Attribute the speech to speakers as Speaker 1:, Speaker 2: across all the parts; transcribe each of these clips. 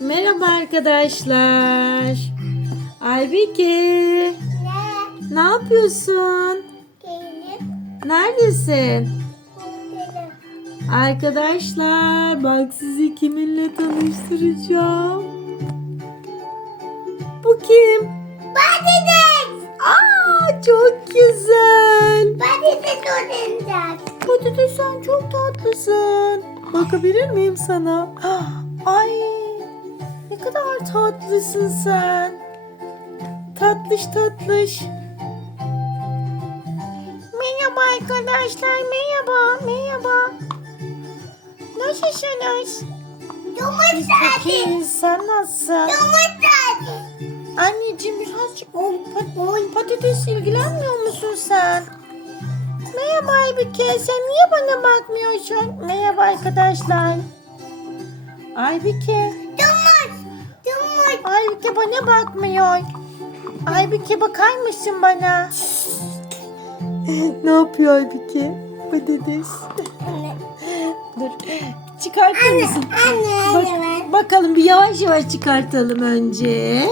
Speaker 1: Merhaba arkadaşlar. Aybike.
Speaker 2: Ne?
Speaker 1: Ne yapıyorsun?
Speaker 2: Gelip
Speaker 1: Neredesin?
Speaker 2: buradayım.
Speaker 1: Arkadaşlar bak sizi kiminle tanıştıracağım. Bu kim?
Speaker 2: Patates.
Speaker 1: Aa çok güzel.
Speaker 2: Patates oyuncak.
Speaker 1: Patates sen çok tatlısın. Bakabilir miyim sana? Ay kadar tatlısın sen. Tatlış tatlış. Merhaba arkadaşlar merhaba merhaba. Nasılsınız?
Speaker 2: Domates.
Speaker 1: Peki sen nasılsın?
Speaker 2: Domates.
Speaker 1: Anneciğim birazcık pat- patates ilgilenmiyor musun sen? Merhaba Aybike sen niye bana bakmıyorsun? Merhaba arkadaşlar. Aybike. Aybike bana bakmıyor. Aybike bakar mısın bana? ne yapıyor Aybike? Patates.
Speaker 2: Anne.
Speaker 1: Dur. Çıkartır mısın?
Speaker 2: Anne.
Speaker 1: Bak-
Speaker 2: Anne.
Speaker 1: bakalım bir yavaş yavaş çıkartalım önce.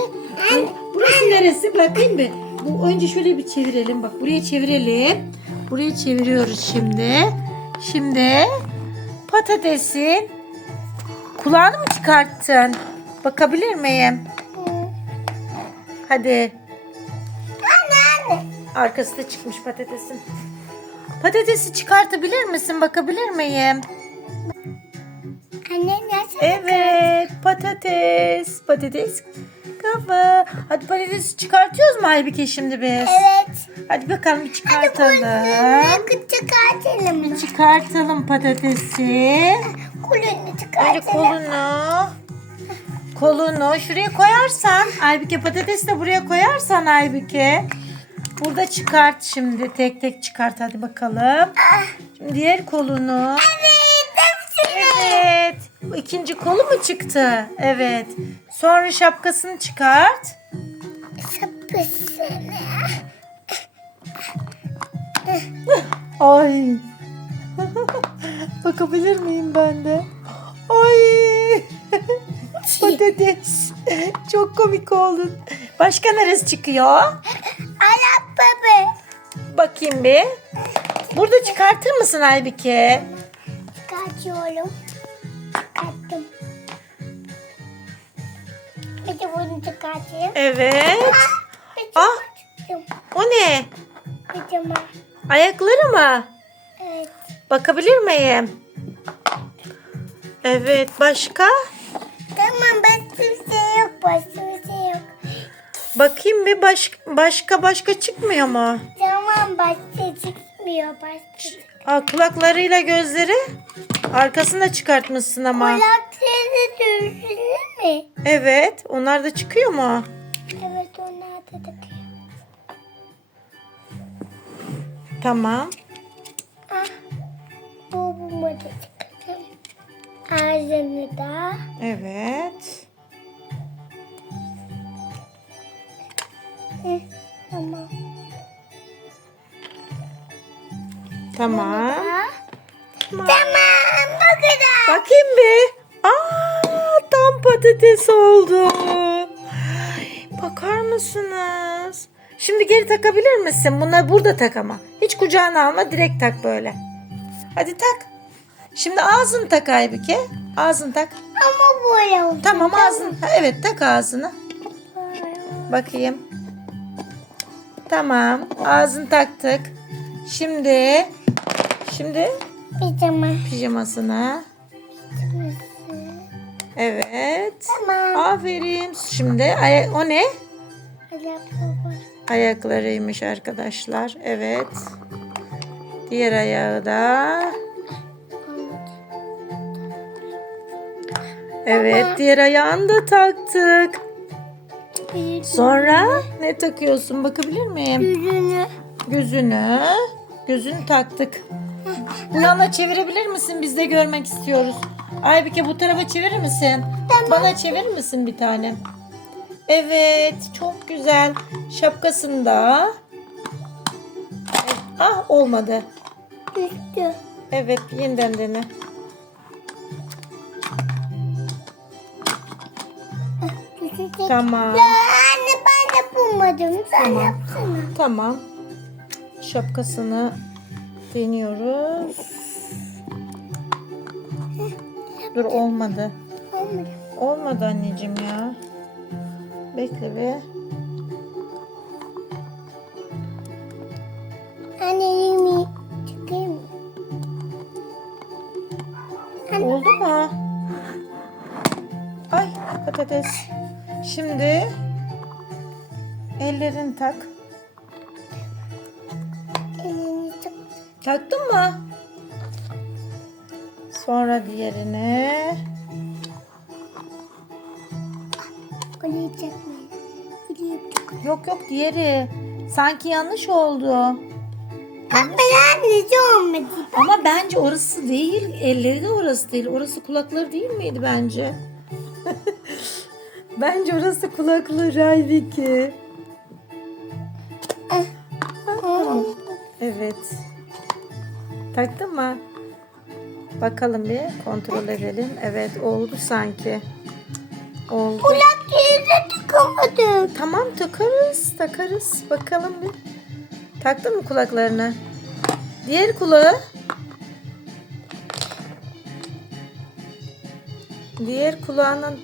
Speaker 1: Burası neresi? Bakayım bir. Bu önce şöyle bir çevirelim. Bak buraya çevirelim. Buraya çeviriyoruz şimdi. Şimdi patatesin kulağını mı çıkarttın? Bakabilir miyim? Hadi.
Speaker 2: Anne. Anne.
Speaker 1: Arkası da çıkmış patatesin. Patatesi çıkartabilir misin? Bakabilir miyim?
Speaker 2: Anne nasıl?
Speaker 1: Evet, patates. Patates kafa. Hadi patatesi çıkartıyoruz mu Aybike şimdi biz?
Speaker 2: Evet.
Speaker 1: Hadi bakalım bir
Speaker 2: Hadi
Speaker 1: çıkartalım.
Speaker 2: kulunu çıkartalım mı?
Speaker 1: Çıkartalım patatesi.
Speaker 2: Kulunu
Speaker 1: Önce
Speaker 2: çıkartalım.
Speaker 1: kolunu. Kolunu şuraya koyarsan Aybike patates de buraya koyarsan Aybike. Burada çıkart şimdi. Tek tek çıkart hadi bakalım. Şimdi diğer kolunu.
Speaker 2: Evet. Hepsini.
Speaker 1: Evet. Bu ikinci kolu mu çıktı? Evet. Sonra şapkasını çıkart.
Speaker 2: Sapısını.
Speaker 1: Ay. Bakabilir miyim ben de? Ay. Patates. Çok komik oldun. Başka neresi çıkıyor?
Speaker 2: Arap baba.
Speaker 1: Bakayım bir. Burada çıkartır mısın Aybike?
Speaker 2: Çıkartıyorum. Çıkarttım. Bir de bunu çıkartayım.
Speaker 1: Evet. Ah
Speaker 2: çıkarttım.
Speaker 1: o ne?
Speaker 2: Pijama.
Speaker 1: Ayakları mı?
Speaker 2: Evet.
Speaker 1: Bakabilir miyim? Evet. Başka?
Speaker 2: Tamam başka bir şey yok. Başka bir şey yok.
Speaker 1: Bakayım bir baş, başka başka çıkmıyor mu?
Speaker 2: Tamam başka çıkmıyor. Başka.
Speaker 1: Aa, kulaklarıyla gözleri arkasını da çıkartmışsın ama.
Speaker 2: Kulakları düzgün mi?
Speaker 1: Evet. Onlar da çıkıyor mu?
Speaker 2: Evet onlar da takıyor.
Speaker 1: Tamam.
Speaker 2: Ah. Bu bu çıkarttım. Ağzını da.
Speaker 1: Evet.
Speaker 2: Hı, tamam.
Speaker 1: Tamam. Tamam.
Speaker 2: Tamam bu kadar.
Speaker 1: Bakayım bir. Aa, tam patates oldu. Ay, Bakar mısınız? Şimdi geri takabilir misin? Bunları burada tak ama. Hiç kucağına alma direkt tak böyle. Hadi tak. Şimdi ağzını tak Aybüke. Ağzını tak.
Speaker 2: Ama böyle oldu.
Speaker 1: Tamam ağzını. Ha, Evet tak ağzını. Bakayım. Tamam. Ağzını taktık. Şimdi şimdi
Speaker 2: Pijama.
Speaker 1: pijamasına. Evet.
Speaker 2: Tamam.
Speaker 1: Aferin. Şimdi aya- o ne? Ayaklarıymış arkadaşlar. Evet. Diğer ayağı da. Evet, diğer ayağını da taktık. Sonra ne takıyorsun bakabilir miyim?
Speaker 2: Yüzünü.
Speaker 1: Gözünü. Gözünü taktık. Yana çevirebilir misin? Biz de görmek istiyoruz. Aybike bu tarafa çevirir misin? Bana çevirir misin bir tane? Evet, çok güzel. Şapkasını da. Evet. Ah olmadı.
Speaker 2: Düştü.
Speaker 1: Evet, yeniden dene. Tamam.
Speaker 2: Ya anne ben de bulmadım. Sen
Speaker 1: Tamam.
Speaker 2: yapsana.
Speaker 1: Tamam. Şapkasını deniyoruz. Dur olmadı.
Speaker 2: Olmadı.
Speaker 1: Olmadı anneciğim ya. Bekle bir.
Speaker 2: Anne yemeği çıkayım?
Speaker 1: Oldu mu? Ay patates. Şimdi ellerini tak.
Speaker 2: Elini çok
Speaker 1: Taktın mı? Sonra diğerine.
Speaker 2: Orayı çekmeyin.
Speaker 1: Yok yok diğeri. Sanki yanlış oldu.
Speaker 2: Ama annesi olmadı.
Speaker 1: Ama bence orası değil. Elleri de orası değil. Orası kulakları değil miydi bence? Bence orası kulakları Aybiki. Evet. Taktın mı? Bakalım bir kontrol edelim. Evet oldu sanki. Oldu.
Speaker 2: Kulak yerine tıkamadım.
Speaker 1: Tamam takarız takarız. Bakalım bir. Taktın mı kulaklarını? Diğer kulağı. Diğer kulağının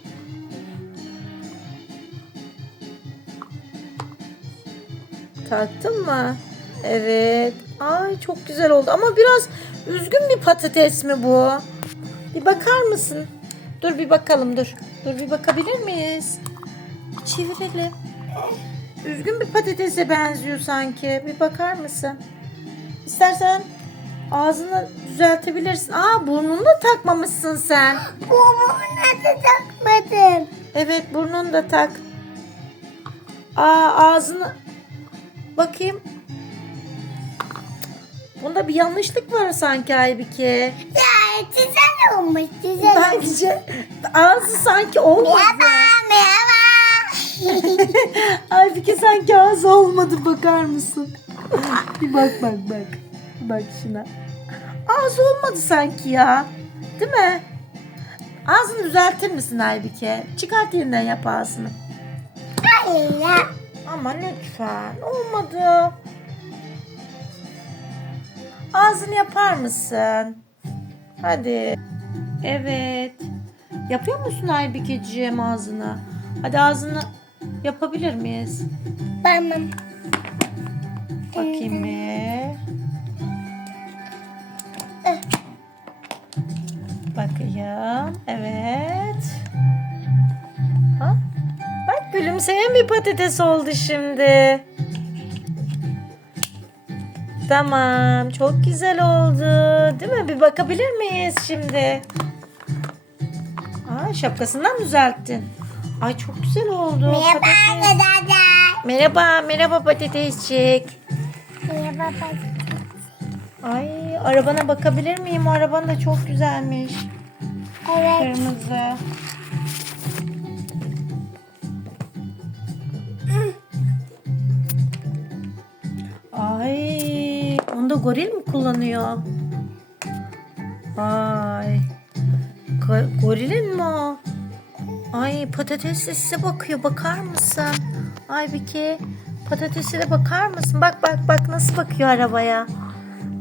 Speaker 1: Taktın mı? Evet. Ay çok güzel oldu ama biraz üzgün bir patates mi bu? Bir bakar mısın? Dur bir bakalım dur. Dur bir bakabilir miyiz? Çevirelim. Üzgün bir patatese benziyor sanki. Bir bakar mısın? İstersen ağzını düzeltebilirsin. Aa burnunu da takmamışsın sen.
Speaker 2: Babamı da takmadım.
Speaker 1: Evet burnunu da tak. Aa ağzını bakayım. Bunda bir yanlışlık var sanki Aybike.
Speaker 2: Ya güzel olmuş. Güzel.
Speaker 1: Bence ağzı sanki olmadı.
Speaker 2: Merhaba merhaba.
Speaker 1: Aybike sanki ağzı olmadı bakar mısın? bir bak bak bak. Bak şuna. Ağzı olmadı sanki ya. Değil mi? Ağzını düzeltir misin Aybike? Çıkart yeniden yap ağzını.
Speaker 2: Hayır ya.
Speaker 1: Ama lütfen. Olmadı. Ağzını yapar mısın? Hadi. Evet. Yapıyor musun Aybikeciğim ağzını? Hadi ağzını yapabilir miyiz?
Speaker 2: Tamam.
Speaker 1: Bakayım bir. Bakayım. Evet. Gülümseyen bir patates oldu şimdi. Tamam. Çok güzel oldu. Değil mi? Bir bakabilir miyiz şimdi? Aa, şapkasından düzelttin. Ay çok güzel oldu.
Speaker 2: Merhaba
Speaker 1: Patates.
Speaker 2: arkadaşlar.
Speaker 1: Merhaba, merhaba patatesçik.
Speaker 2: Merhaba baba.
Speaker 1: Ay arabana bakabilir miyim? Araban da çok güzelmiş.
Speaker 2: Evet.
Speaker 1: Kırmızı. Goril mi kullanıyor? Ay. Go- gorilin mi o? Ay patates de size bakıyor. Bakar mısın? Ay Biki patatese de bakar mısın? Bak bak bak nasıl bakıyor arabaya.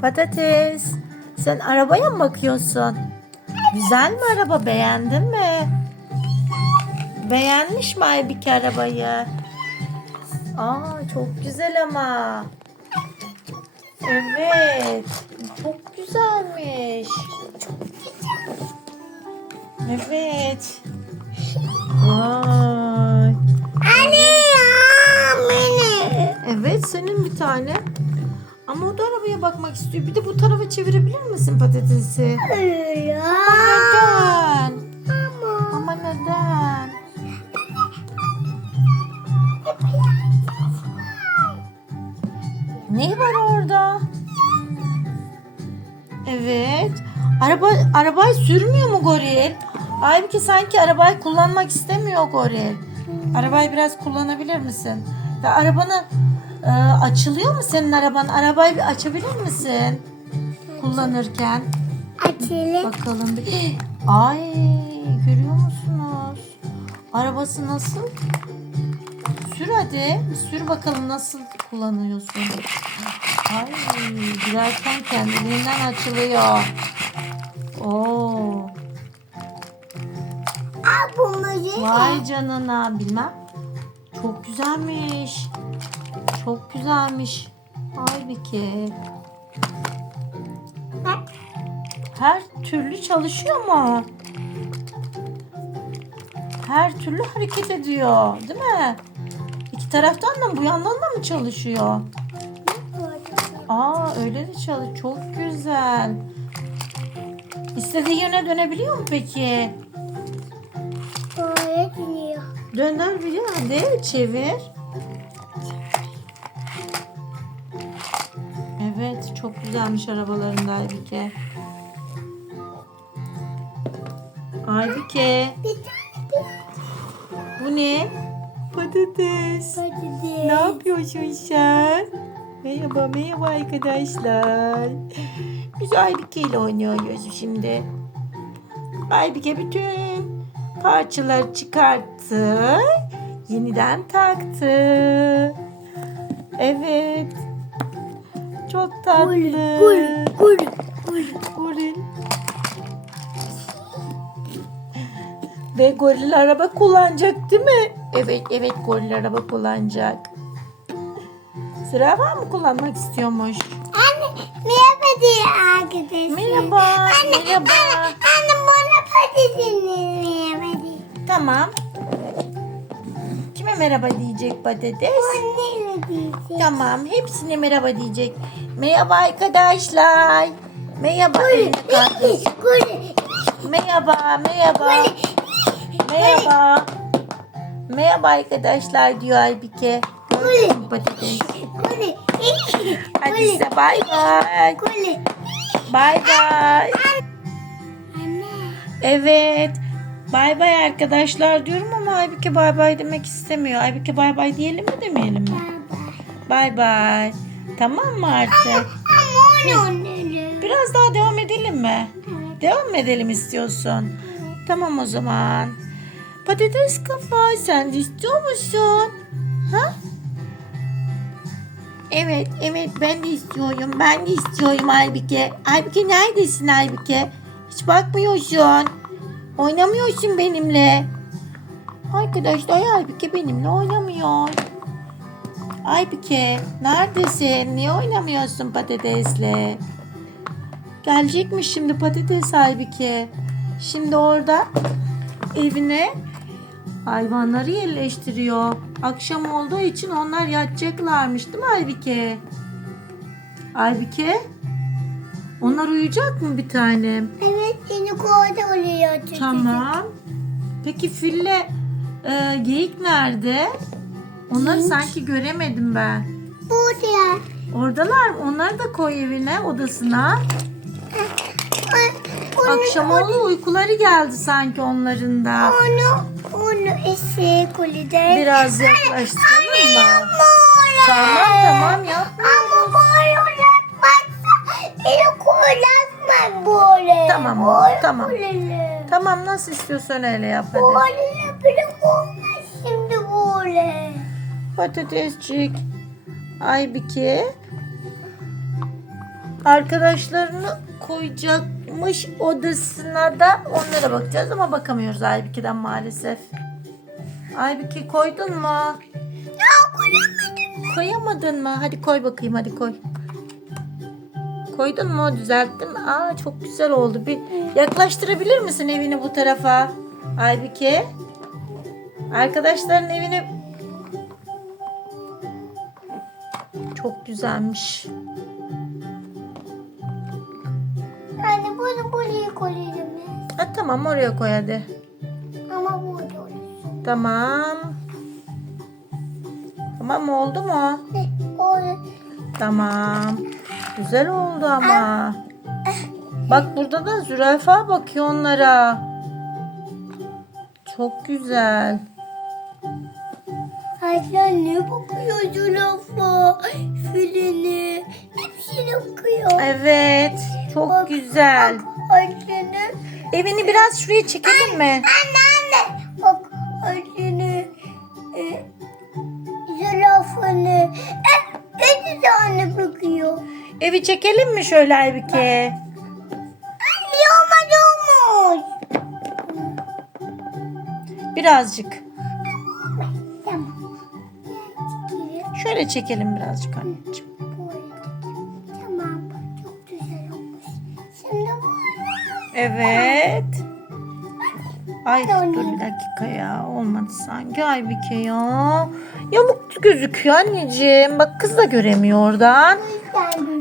Speaker 1: Patates. Sen arabaya mı bakıyorsun? Güzel mi araba? Beğendin mi? Beğenmiş mi Aybike arabayı? Aa çok güzel ama. Evet. Çok güzelmiş. Evet. Vay.
Speaker 2: Anne ya.
Speaker 1: Evet senin bir tane. Ama o da arabaya bakmak istiyor. Bir de bu tarafa çevirebilir misin patatesi?
Speaker 2: Ya.
Speaker 1: Arabayı sürmüyor mu goril? Halbuki sanki arabayı kullanmak istemiyor goril. Arabayı biraz kullanabilir misin? Ve arabanı e, açılıyor mu senin araban? Arabayı bir açabilir misin? Kullanırken.
Speaker 2: Açılır.
Speaker 1: Bakalım bir. Ay görüyor musunuz? Arabası nasıl? Sür hadi. Bir sür bakalım nasıl kullanıyorsun. Ay girerken kendiliğinden açılıyor. Oo.
Speaker 2: Aa bu müzik.
Speaker 1: Vay canına bilmem. Çok güzelmiş. Çok güzelmiş. Aybike. Her türlü çalışıyor mu? Her türlü hareket ediyor, değil mi? İki taraftan da bu yandan da mı çalışıyor? Aa öyle de çalış. Çok güzel. İstediği yöne dönebiliyor mu peki?
Speaker 2: Böyle dinliyor.
Speaker 1: Dönebiliyor hadi çevir. Evet çok güzelmiş arabalarında Aybike. Aybike bu ne? Patates.
Speaker 2: patates.
Speaker 1: Ne yapıyorsun sen? Merhaba merhaba arkadaşlar. Biz Aybike ile oynuyoruz şimdi. Aybike bütün parçaları çıkarttı. Yeniden taktı. Evet. Çok tatlı.
Speaker 2: Gül, gül, gül, gül.
Speaker 1: Goril. Ve goril araba kullanacak değil mi? Evet evet goril araba kullanacak. Sıra var mı kullanmak istiyormuş?
Speaker 2: Anne merhaba diye arkadaşım.
Speaker 1: Merhaba,
Speaker 2: Anne,
Speaker 1: merhaba.
Speaker 2: Anne, anne bana patatesini merhaba diye.
Speaker 1: Tamam. Kime merhaba diyecek patates?
Speaker 2: Anne ne diyecek?
Speaker 1: Tamam hepsine merhaba diyecek. Merhaba arkadaşlar. Merhaba. Merhaba, merhaba. Merhaba. Merhaba arkadaşlar diyor Aybike. Patates? Hadi size bay bay. Bay bay. Evet. Bay bay arkadaşlar diyorum ama Aybike bay bay demek istemiyor. Aybike bay bay diyelim mi demeyelim mi? Bay bay. Tamam mı artık?
Speaker 2: Ama.
Speaker 1: Biraz daha devam edelim mi? Devam edelim istiyorsun. Tamam o zaman. Patates kafa sen de istiyor musun? Ha? Evet, evet ben de istiyorum. Ben de istiyorum Aybike. Aybike neredesin Aybike? Hiç bakmıyorsun. Oynamıyorsun benimle. Arkadaşlar Aybike benimle oynamıyor. Aybike neredesin? Niye oynamıyorsun patatesle? Gelecekmiş şimdi patates Aybike. Şimdi orada evine hayvanları yerleştiriyor. Akşam olduğu için onlar yatacaklarmış değil mi Aybike? Aybike? Onlar uyuyacak mı bir tanem?
Speaker 2: Evet seni koyda oluyor. çünkü.
Speaker 1: Tamam. Peki fille e, geyik nerede? Onları
Speaker 2: Geyik?
Speaker 1: sanki göremedim ben.
Speaker 2: Burada.
Speaker 1: Oradalar mı? Onları da koy evine, odasına. Akşam oldu uykuları geldi sanki onların da.
Speaker 2: onu, onu eşeğe kulide.
Speaker 1: Biraz yaklaştıralım mı?
Speaker 2: Böyle.
Speaker 1: Tamam tamam yapma.
Speaker 2: Ama böyle uzatmazsa beni koylatma böyle.
Speaker 1: Tamam,
Speaker 2: Böyle
Speaker 1: tamam.
Speaker 2: Böyle.
Speaker 1: Tamam nasıl istiyorsan öyle yap hadi.
Speaker 2: Böyle böyle olmaz şimdi böyle.
Speaker 1: Patatescik. Aybike. Arkadaşlarını koyacakmış odasına da onlara bakacağız ama bakamıyoruz Aybike'den maalesef. Aybike koydun mu?
Speaker 2: Ya koyamadım.
Speaker 1: Koyamadın mı? Hadi koy bakayım hadi koy. Koydun mu? Düzelttin mi? Aa çok güzel oldu. Bir yaklaştırabilir misin evini bu tarafa? Aybike. Arkadaşların evini çok güzelmiş.
Speaker 2: Yani bunu buraya koyacağım.
Speaker 1: Ha, tamam oraya koy hadi. Tamam. Tamam oldu mu? Tamam. Güzel oldu ama. Bak burada da zürafa bakıyor onlara. Çok güzel.
Speaker 2: Ayşe ne bakıyor zürafa? Filini. Hepsine bakıyor.
Speaker 1: Evet. Çok güzel.
Speaker 2: Ayşe'nin.
Speaker 1: Evini biraz şuraya çekelim mi?
Speaker 2: Anne anne acını, e, zürafını, en, en tane bakıyor.
Speaker 1: Evi çekelim mi şöyle Aybike?
Speaker 2: Anne olmadı.
Speaker 1: Birazcık. Şöyle çekelim birazcık anneciğim. Evet. Ay dur bir dakika ya. Olmadı sanki Aybike ya. Yamuk gözüküyor anneciğim. Bak kız da göremiyor oradan.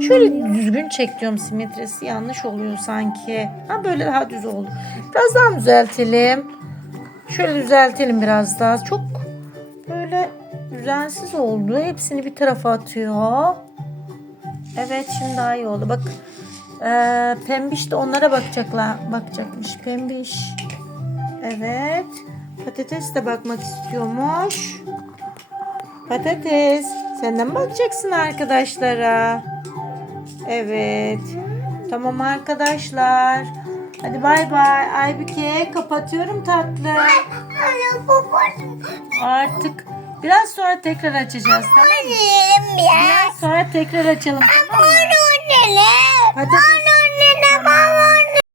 Speaker 1: Şöyle düzgün çek diyorum simetrisi yanlış oluyor sanki. Ha böyle daha düz oldu. Biraz daha düzeltelim. Şöyle düzeltelim biraz daha. Çok böyle düzensiz oldu. Hepsini bir tarafa atıyor. Evet şimdi daha iyi oldu. Bak eee, pembiş de onlara bakacaklar. Bakacakmış pembiş. Evet. Patates de bakmak istiyormuş. Patates. Senden mi bakacaksın arkadaşlara? Evet. Tamam arkadaşlar. Hadi bay bay. Aybüke kapatıyorum tatlı. Artık biraz sonra tekrar açacağız tamam mı? Biraz sonra tekrar açalım.
Speaker 2: Onu yiyelim.
Speaker 1: Patates